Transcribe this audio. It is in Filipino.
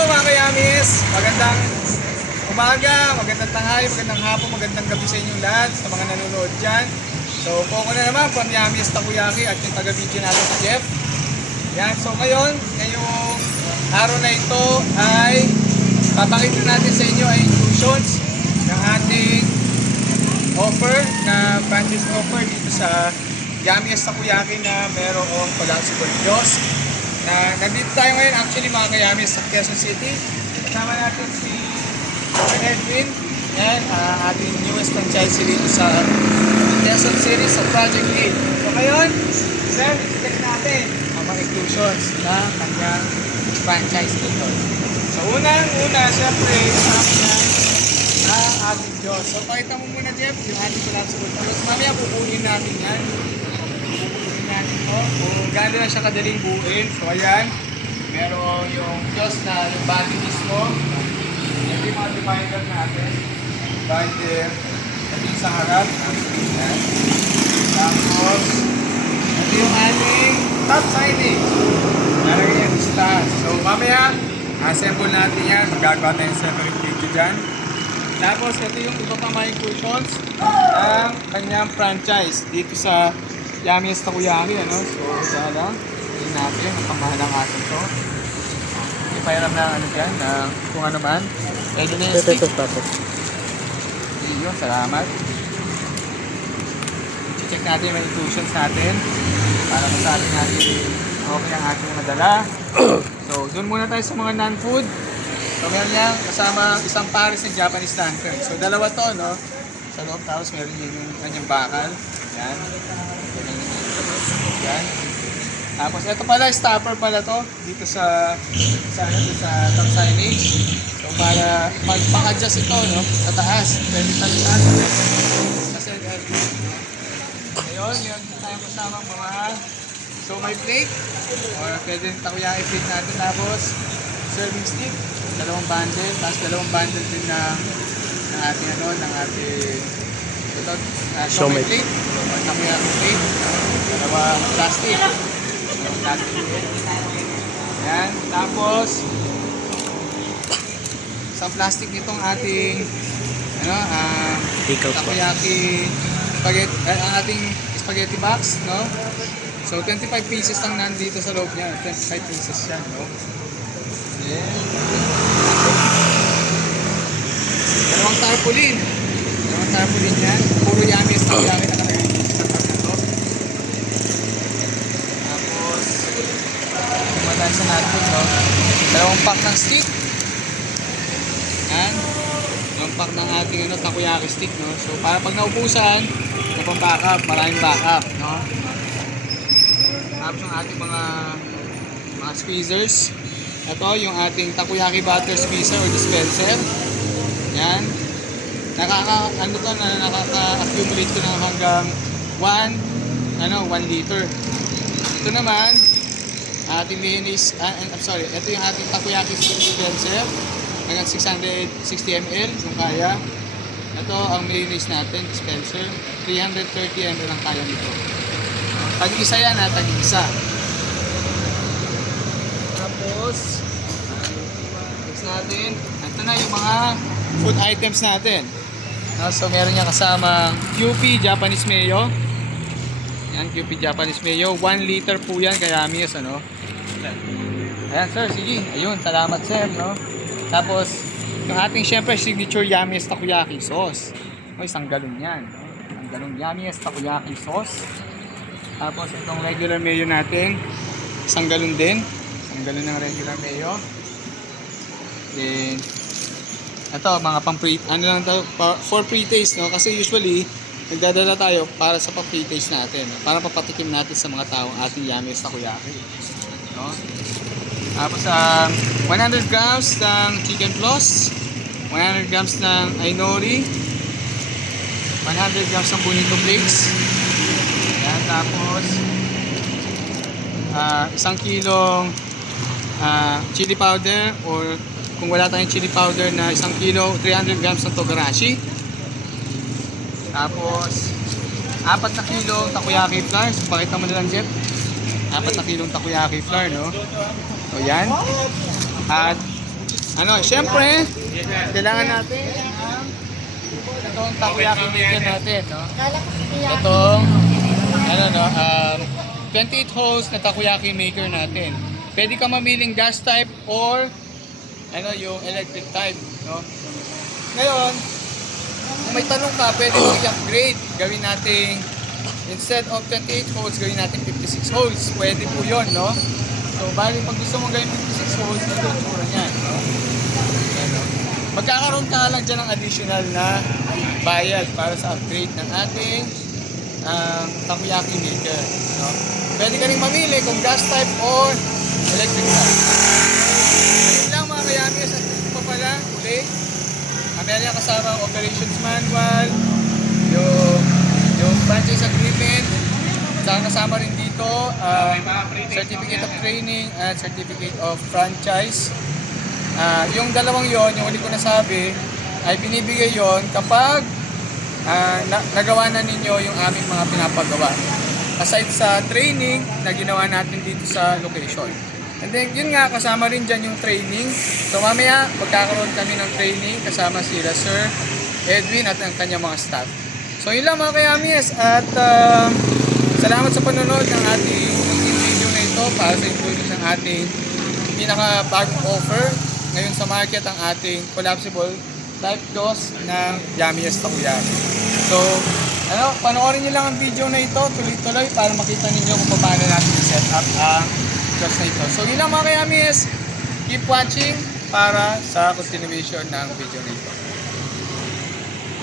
Hello mga kayamis! Magandang umaga, magandang tanghali, magandang hapon, magandang gabi sa inyong lahat, sa mga nanonood dyan. So, po ako na naman, from Yamis Takoyaki at yung taga-video natin si Jeff. Yan, so ngayong araw na ito ay papakita natin sa inyo ay inclusions ng ating offer na franchise offer dito sa Yamis Takoyaki na merong Collapsible Kiosk. Nandito tayo ngayon actually mga kayamis sa Quezon City. Kasama natin si Edwin and ating newest franchise dito sa Quezon City sa Project 8. So ngayon, sir, check natin ang mga inclusions na kanyang franchise dito. So unang-una, syempre, ang ating Diyos. So pakita mo muna, Jeff, yung ating collapsible kiosk. Mamaya pupunin natin yan. Kung gaano na siya kadaling buuin. So ayan, meron yung Diyos na yung body mismo. Yan yung mga divider natin. Divider. Ito yung sa harap. Ayan. Tapos, ito yung ating top signage. Nalagay yan sa taas. So mamaya, assemble natin yan. Magagawa tayo yung separate video dyan. Tapos ito yung iba pang mga inclusions ng kanyang franchise dito sa Yamis Takoyaki, ano? So, sana, tingin natin, ang pamahalang atin to. Ipairam na ano dyan, na kung ano man. Pwede na yung stick. Iyo, salamat. I-check natin yung inclusions natin para masabi natin okay ang ating madala. So, dun muna tayo sa mga non-food. So, meron yan kasama isang pares ng Japanese lantern. So, dalawa to, no? Sa loob, tapos meron yun yung kanyang bakal. Yan. Yan. Tapos ito pala, stopper pala to dito sa top signage. So para magpa-adjust ito, no, sa taas. Pwede talitan. Kasi ayun, yun tayo kasama mga so may plate or pwede takoyaki plate natin. Tapos serving stick, dalawang bundle, tapos dalawang bundle din ng ating ng ating siomai plate or takoyaki plate. Dalawang plastic. Yan. Tapos isang plastic nitong ating takoyaki spaghetti, ang ating spaghetti box, no? So 25 pieces lang nandito sa loob niya. 25 pieces siya, no? Then, dalawang tarpaulin. Dalawang tarpaulin yan. Puro Yamis Takoyaki na kalagay dito sa tab na to. Tapos, tayo sa natin, no? Dalawang pack ng stick. Yan. Dalawang pack ng ating takoyaki stick, no? So, para pag naubusan, napang backup, maraming backup, no? Tapos ang ating mga squeezers. Ito yung ating takoyaki butter squeezer or dispenser. Yan. Nakaka-accumulate ko na hanggang 1 liter. Ito naman, ating mayonnaise, ito yung ating takoyaki dispenser. Hanggang 660 ml kung kaya. Ito ang mayonnaise natin, dispenser. 330 ml ang kaya nito. Tag-isa yan ha, tag-isa. Tapos, next natin, ito na yung mga food items natin. So, meron niya kasamang QP Japanese Mayo. Yan, QP Japanese Mayo. 1 liter po yan, kaya Yamis, ano? Ayan, sir, sige. Ayun, salamat, sir, no? Tapos, yung ating, syempre, signature Yamis Takoyaki sauce. O, isang galon yan, no? Ang galon Yamis Takoyaki sauce. Tapos, itong regular mayo natin, isang galon din. Isang galon ng regular mayo. Then, ito, mga for pre-taste, no? Kasi usually, nagdadala tayo para sa pa-pre-taste natin, no? Para papatikim natin sa mga taong ating Yamis Takoyaki, no? Tapos, 100 grams ng chicken floss, 100 grams ng ainori, 100 grams ng bonito flakes. Yan, tapos, 1 kilong chili powder or kung wala tayong chili powder na 1 kilo, 300 grams ng togarashi. Tapos, 4 na kilong takoyaki flour. So, pakita mo na lang, Jeff. 4 na kilong takoyaki flour, no? So, yan. At Syempre, kailangan natin itong takoyaki maker natin, no? Itong 28 holes na takoyaki maker natin. Pwede ka mamiling gas type or yung electric type, no? Ngayon, kung may tanong ka, pwede mo i-upgrade. Gawin natin, instead of 28 holes, gawin natin 56 holes. Pwede po yun, no? So, bali, pag gusto mong gawin 56 holes, ito yung tsura niyan, no? Ayan, no? Magkakaroon ka lang dyan ng additional na bayad para sa upgrade ng ating takoyaki maker, no? Pwede ka rin mamili kung gas type or electric type. Ayun lang mga kayamis, at ito pa pala, uli. Meron niya kasama ang operations manual, yung franchise agreement, saka kasama rin dito certificate of training at certificate of franchise. Yung dalawang yon, yung uli ko nasabi, ay binibigay yon kapag nagawa na ninyo yung aming mga pinapagawa. Aside sa training na ginawa natin dito sa location. And then, yun nga, kasama rin dyan yung training. So, mamaya, magkakaroon kami ng training kasama sila Sir Edwin at ang kanyang mga staff. So, yun lang mga kayamis. At salamat sa panonood ng ating video na ito para sa inclusion ng ating pinaka-bagong offer. Ngayon sa market ang ating collapsible type DOS ng Yummiest Takoyaki. So, panoorin nyo lang ang video na ito tuloy-tuloy para makita ninyo kung paano natin i-set up ang DOS na ito. So, yun lang mga kayamis. Keep watching para sa continuation ng video na ito.